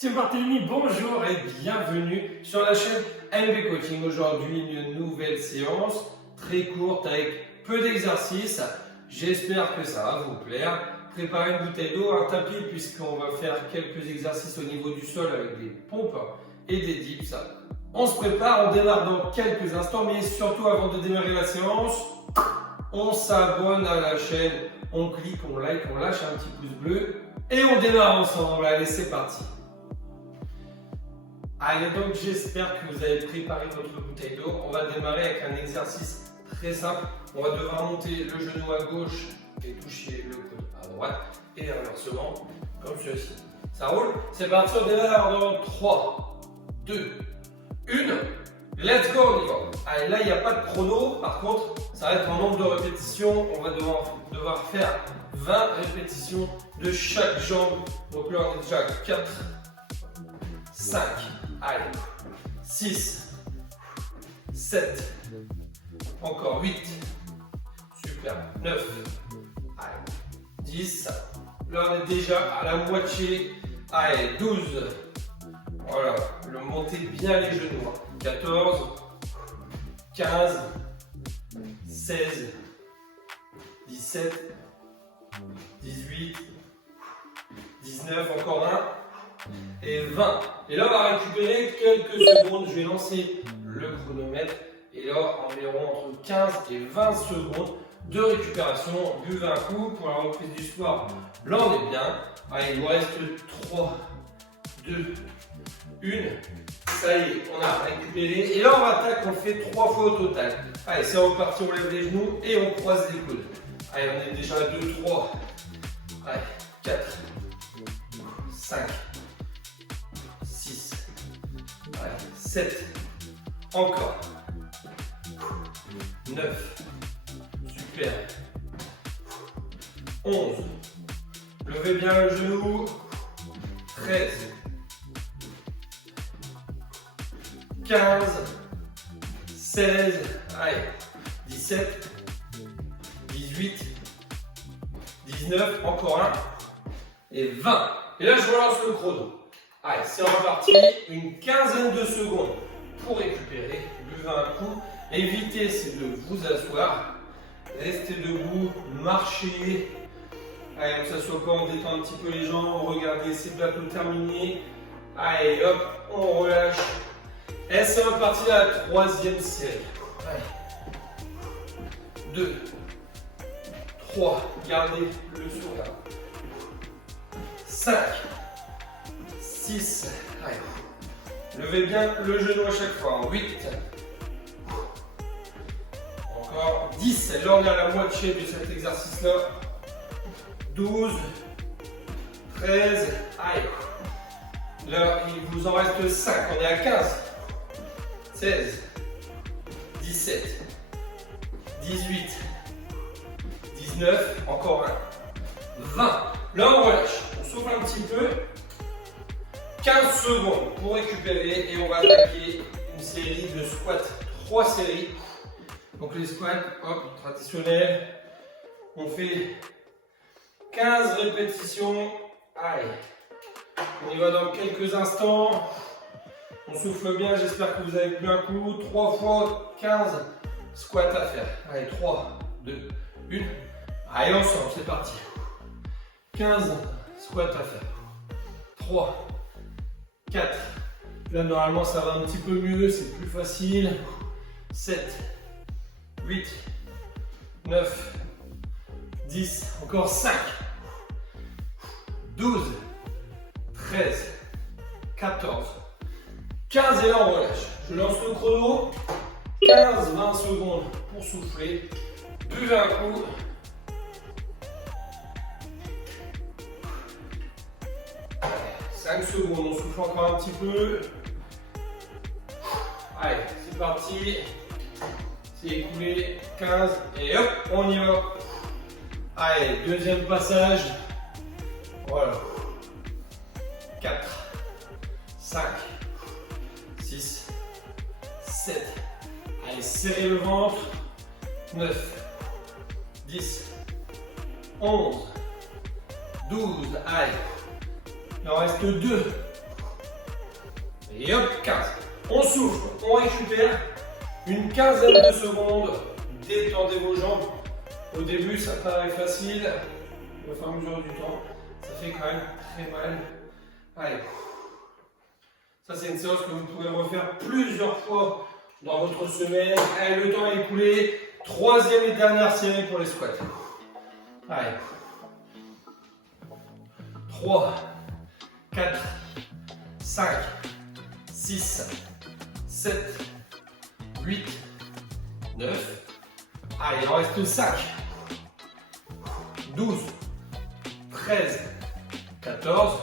Tim Barthélémy, bonjour et bienvenue sur la chaîne MB Coaching. Aujourd'hui, une nouvelle séance très courte avec peu d'exercices. J'espère que ça va vous plaire. Préparez une bouteille d'eau, un tapis, puisqu'on va faire quelques exercices au niveau du sol avec des pompes et des dips. On se prépare, on démarre dans quelques instants, mais surtout avant de démarrer la séance, on s'abonne à la chaîne, on clique, on like, on lâche un petit pouce bleu et on démarre ensemble. Allez, c'est parti. Allez, donc j'espère que vous avez préparé votre bouteille d'eau. On va démarrer avec un exercice très simple. On va devoir monter le genou à gauche et toucher le coude à droite et inversement comme ceci. Ça roule? C'est parti, on démarre dans 3, 2, 1. Let's go, on y va. Allez, là il n'y a pas de chrono. Par contre, ça va être en nombre de répétitions. On va devoir faire 20 répétitions de chaque jambe. Donc là on est déjà à 4, 5, allez, 6, 7, encore 8, super, 9, allez, 10, là on est déjà à la moitié, allez, 12, voilà, montez bien les genoux, 14, 15, 16, 17, 18, 19, encore un, et 20. Et là, on va récupérer quelques secondes. Je vais lancer le chronomètre. Et là, environ entre 15 et 20 secondes de récupération. Buvez un coup pour la reprise du soir. Là, on est bien. Allez, il nous reste 3, 2, 1. Ça y est, on a récupéré. Et là, on attaque. On fait 3 fois au total. Allez, c'est reparti. On lève les genoux et on croise les coudes. Allez, on est déjà à 2, 3. Allez, 4, 5. 7, encore, 9, super, 11, levez bien le genou, 13, 15, 16, allez, 17, 18, 19, encore un, et 20. Et là, je relance le chrono. Allez, c'est reparti, une quinzaine de secondes pour récupérer, buvez un coup. Évitez, c'est de vous asseoir, restez debout, marchez. Allez, que ça soit pas, on détend un petit peu les jambes, regardez, c'est bientôt terminé. Allez, hop, on relâche. Et c'est reparti la troisième série. Allez, 2, 3, gardez le sourire. 5, 6, allez. Levez bien le genou à chaque fois. 8, encore 10. Là, on est à la moitié de cet exercice-là. 12, 13, allez. Là, il vous en reste 5. On est à 15, 16, 17, 18, 19, encore un, 20. Là, on relâche. On souffle un petit peu. 15 secondes pour récupérer et on va attaquer une série de squats, 3 séries. Donc les squats, hop, traditionnels. On fait 15 répétitions. Allez, on y va dans quelques instants. On souffle bien, j'espère que vous avez pris un coup. 3 fois 15 squats à faire. Allez, 3, 2, 1. Allez, ensemble, c'est parti. 15 squats à faire. 3, 4, là normalement ça va un petit peu mieux, c'est plus facile. 7, 8, 9, 10, encore 5, 12, 13, 14, 15 et là on relâche. Je lance le chrono, 15-20 secondes pour souffler. Buvez un coup. Allez, 5 secondes, on souffle encore un petit peu. Allez, c'est parti. C'est écoulé, 15 et hop, on y va. Allez, deuxième passage. Voilà. 4, 5, 6, 7. Allez, serrez le ventre. 9, 10, 11, 12. Allez. Il en reste 2. Et hop, 15. On souffle, on récupère. Une quinzaine de secondes. Détendez vos jambes. Au début, ça paraît facile. Au fur et à mesure du temps, ça fait quand même très mal. Allez. Ça, c'est une séance que vous pouvez refaire plusieurs fois dans votre semaine. Allez, le temps est écoulé. Troisième et dernière série pour les squats. Allez. 3, 4, 5, 6, 7, 8, 9. Allez, il en reste 5. 12, 13, 14,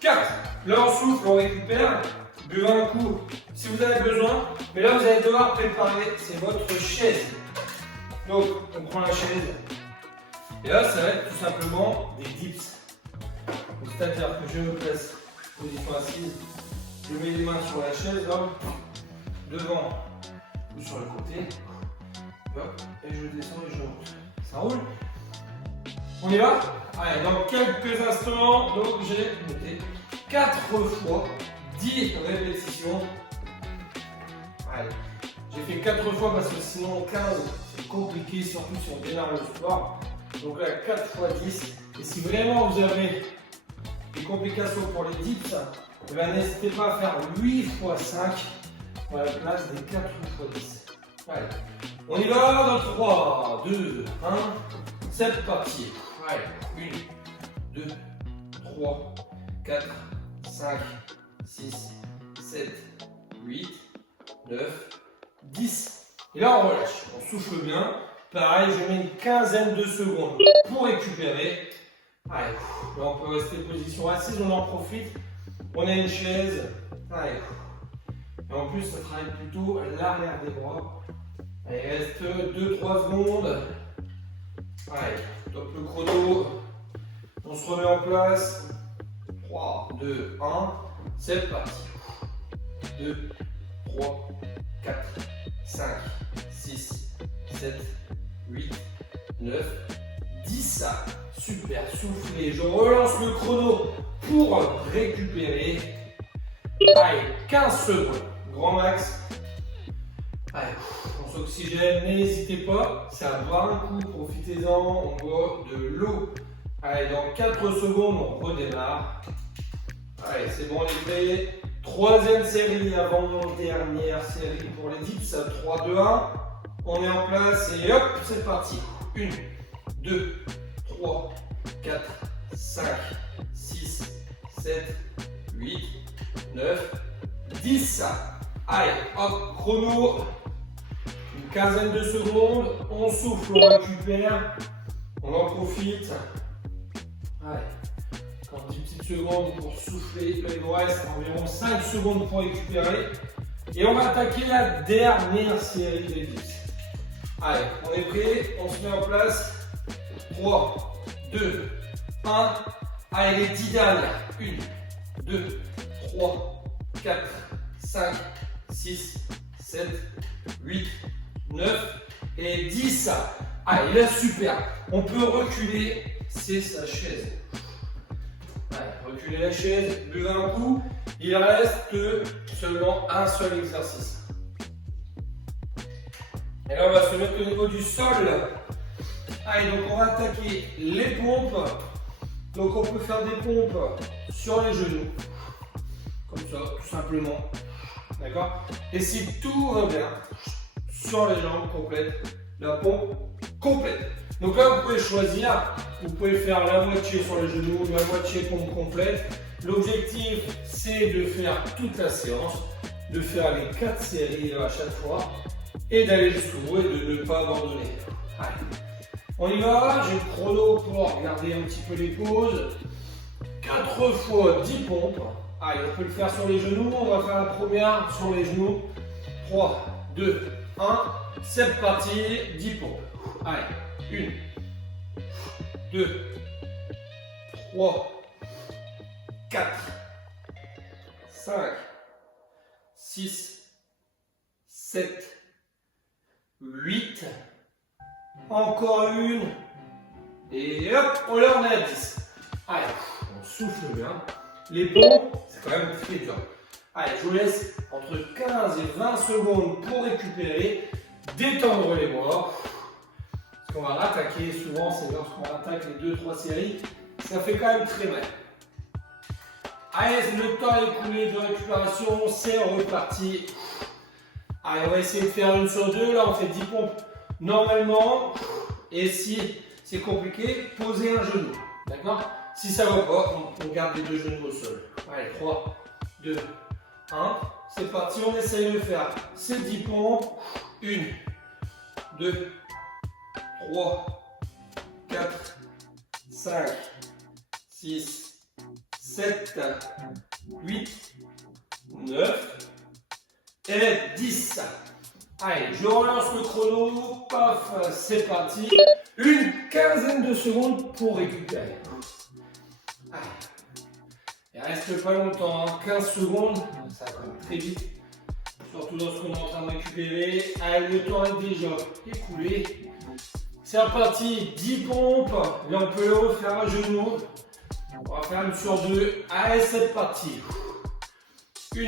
15. Là, on souffle, on récupère. Buvez un coup si vous avez besoin. Mais là, vous allez devoir préparer, c'est votre chaise. Donc, on prend la chaise. Et là, ça va être tout simplement des dips. C'est-à-dire que je me place en position assise. Je mets les mains sur la chaise, là, devant ou sur le côté. Hop, et je descends et je monte. Ça roule? On y va? Allez, dans quelques instants, donc j'ai noté 4 fois 10 répétitions. Allez, j'ai fait 4 fois parce que sinon 15 c'est compliqué, surtout si on démarre le sport. Donc là, 4 fois 10. Et si vraiment vous avez des complications pour les dips, eh ben, n'hésitez pas à faire 8 fois 5 à la place des 4 fois 10. Allez, on y va dans 3, 2, 1, c'est parti. Allez, 1, 2, 3, 4, 5, 6, 7, 8, 9, 10. Et là, on relâche, on souffle bien. Pareil, je mets une quinzaine de secondes pour récupérer. Allez, là, on peut rester position assise, on en profite. On a une chaise. Allez. Et en plus, ça travaille plutôt l'arrière des bras. Allez, il reste 2-3 secondes. Allez, top le chrono. On se remet en place. 3, 2, 1. C'est parti. 2, 3, 4, 5, 6, 7, 8, 9, 10. Super, soufflez. Je relance le chrono pour récupérer. Allez, 15 secondes. Grand max. Allez, on s'oxygène, n'hésitez pas. C'est à boire un coup, profitez-en. On boit de l'eau. Allez, dans 4 secondes, on redémarre. Allez, c'est bon, les prêts. Troisième série avant-dernière série pour les dips. 3, 2, 1. On est en place et hop, c'est parti. 1, 2, 3, 4, 5, 6, 7, 8, 9, 10. Allez, hop, chrono. Une quinzaine de secondes. On souffle, on récupère. On en profite. Allez, encore 10 petites secondes pour souffler. Il nous reste environ 5 secondes pour récupérer. Et on va attaquer la dernière série des dips. Allez, on est prêt, on se met en place. 3, 2, 1. Allez, les 10 dernières. 1, 2, 3, 4, 5, 6, 7, 8, 9 et 10. Allez, là, super. On peut reculer, c'est sa chaise. Allez, reculer la chaise, buvez un coup. Il reste seulement un seul exercice. Et là, on va se mettre au niveau du sol. Allez, donc on va attaquer les pompes. Donc on peut faire des pompes sur les genoux. Comme ça, tout simplement. D'accord? Et si tout va bien, sur les jambes complètes, la pompe complète. Donc là, vous pouvez choisir. Vous pouvez faire la moitié sur les genoux, la moitié pompe complète. L'objectif, c'est de faire toute la séance, de faire les 4 séries à chaque fois et d'aller jusqu'au bout et de ne pas abandonner. Allez. On y va, j'ai le chrono pour regarder un petit peu les pauses. 4 fois 10 pompes. Allez, on peut le faire sur les genoux. On va faire la première sur les genoux. 3, 2, 1. C'est parti. 10 pompes. Allez, 1, 2, 3, 4, 5, 6, 7, 8. Encore une. Et hop, on leur met à 10. Allez, on souffle bien. Les pompes, c'est quand même très dur. Allez, je vous laisse entre 15 et 20 secondes pour récupérer, détendre les bras. Ce qu'on va rattaquer souvent, c'est lorsqu'on attaque les 2-3 séries, ça fait quand même très mal. Allez, le temps écoulé de récupération, c'est reparti. Allez, on va essayer de faire une sur deux. Là, on fait 10 pompes normalement. Et si c'est compliqué, posez un genou. D'accord? Si ça ne va pas, on garde les deux genoux au sol. Allez, 3, 2, 1. C'est parti, on essaye de faire ces 10 pompes. 1, 2, 3, 4, 5, 6, 7, 8, 9 et 10. Allez, je relance le chrono. Paf, c'est parti. Une quinzaine de secondes pour récupérer. Allez. Il reste pas longtemps, hein. 15 secondes. Ça va très vite. Surtout lorsqu'on est en train de récupérer. Allez, le temps est déjà écoulé. C'est reparti. 10 pompes. Là, on peut le refaire à genoux. On va faire une sur deux. Allez, c'est parti. 1,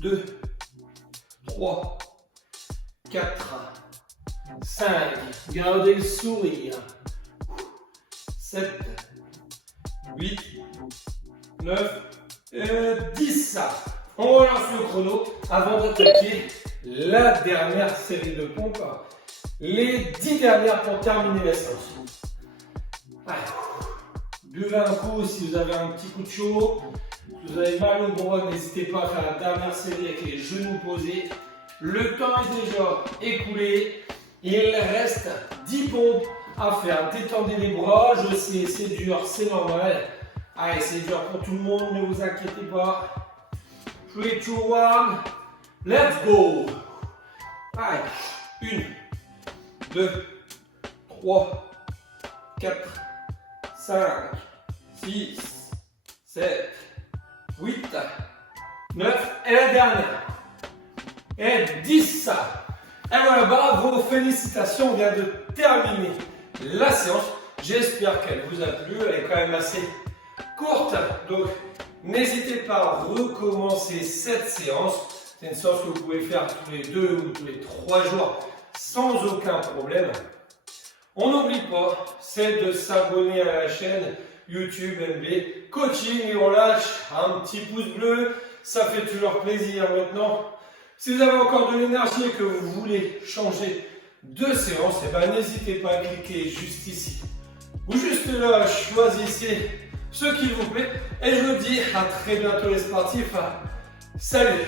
2, 3, 4, 5. Gardez le sourire. 7, 8, 9 et 10. On relance le chrono avant d'attaquer la dernière série de pompes. Les 10 dernières pour terminer la séance. Buvez un coup si vous avez un petit coup de chaud. Si vous avez mal au bras, n'hésitez pas à faire la dernière série avec les genoux posés. Le temps est déjà écoulé. Il reste 10 pompes à faire. Détendez les bras. Je sais, c'est dur, c'est normal. Allez, c'est dur pour tout le monde, ne vous inquiétez pas. 3, 2, 1. Let's go. Allez, 1, 2, 3, 4, 5, 6, 7, 8, 9 et la dernière. Et 10. Et voilà, bravo, félicitations, on vient de terminer la séance. J'espère qu'elle vous a plu, elle est quand même assez courte. Donc, n'hésitez pas à recommencer cette séance. C'est une séance que vous pouvez faire tous les 2 ou tous les 3 jours sans aucun problème. On n'oublie pas, c'est de s'abonner à la chaîne YouTube MB Coaching et on lâche un petit pouce bleu, ça fait toujours plaisir maintenant. Si vous avez encore de l'énergie et que vous voulez changer de séance, eh ben, n'hésitez pas à cliquer juste ici ou juste là, choisissez ce qui vous plaît et je vous dis à très bientôt les sportifs. Salut!